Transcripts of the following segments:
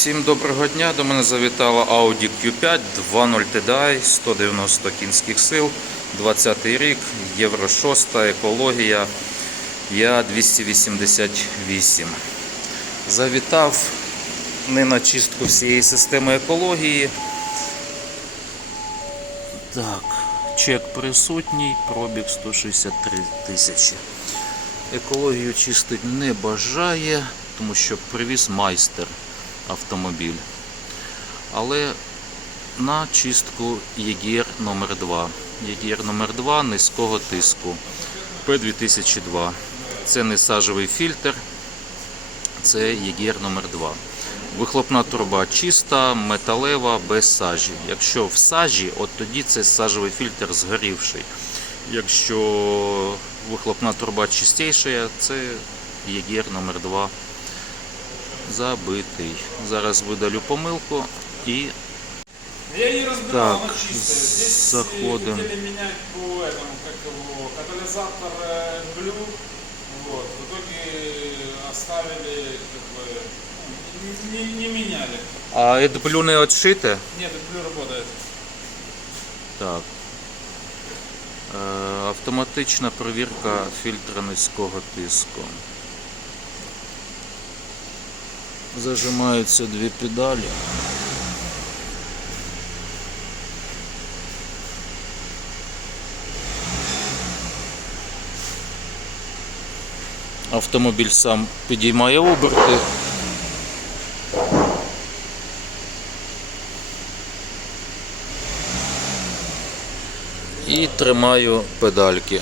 Всім доброго дня. До мене завітала Audi Q5 2.0 TDI, 190 кінських сил, 20 рік, Євро 6, екологія, я 288. Завітав не на чистку всієї системи екології. Так, чек присутній, пробіг 163 тисячі. Екологію чистить не бажає, тому що привіз майстер автомобіль. Але на чистку ЄГР номер 2 ЄГР номер 2 низького тиску P2002. Це не сажевий фільтр, це ЄГР номер 2 Вихлопна труба чиста, металева, без сажі. Якщо в сажі, от тоді це сажевий фільтр згорівший. Якщо вихлопна труба чистіша, це ЄГР номер 2 забитий. Зараз видалю помилку і Я ее разбирал, Так, она чистая. Здесь заходим. э, хотели менять по этому, как его, катализатор э, Blue. Вот. В итоге оставили, как бы, ну, не, не меняли. А AdBlue не відшите? Нет, Blue работает. Так. Е, автоматична перевірка фільтра низького тиску. Зажимаються дві педалі. Автомобіль сам підіймає оберти. І тримаю педальки.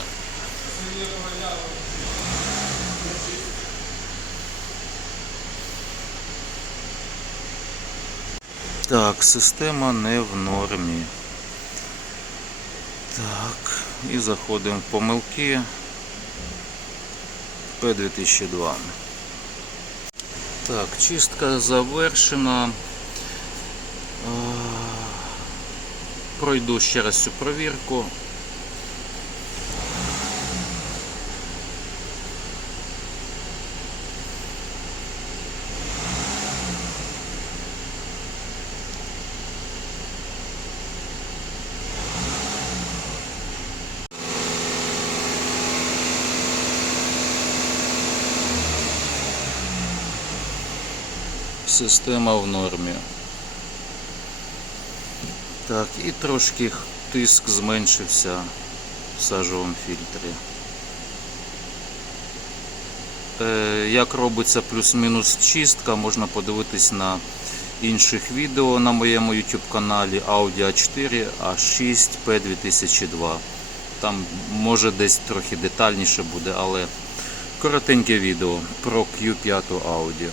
Так, система не в нормі. Так, і заходимо в помилки. P2002. Так, чистка завершена. Пройду ще раз цю провірку. Система в нормі. Так, і трошки тиск зменшився в сажовому фільтрі. Е, Як робиться плюс-мінус чистка, можна подивитись на інших відео на моєму YouTube каналі Audi A4 A6 P2002. Там може десь трохи детальніше буде, але коротеньке відео про Q5 Audi.